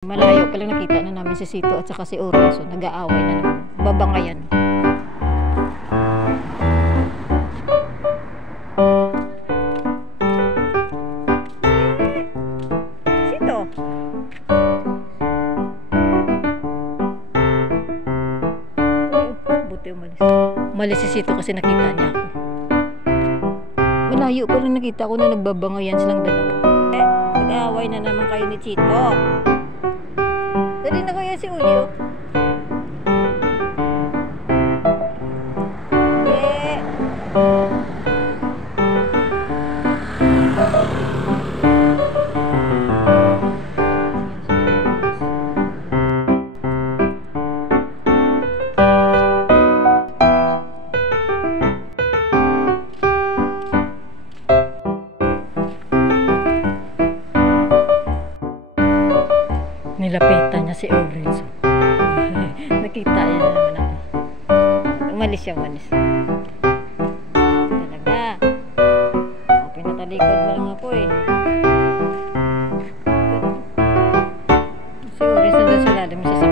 Malayo pa lang nakita na namin si Sito at saka si Ora. So nag-aaway na naman. Babangayan. Sito. Buti umalis. Umalis si Sito kasi nakita niya ako. Malayo pa lang nakita ko na nagbabangayan silang dalawa. Nag-aaway na naman kayo ni Chito. Dali na kaya si Ulyo. Yeah. Nilapitan niya si Orange. Nakita niya na naman ako. Umalis siya, umalis. Talaga. Pinatalikod mo lang ako eh. Si Orange nandun sa lalim siya sa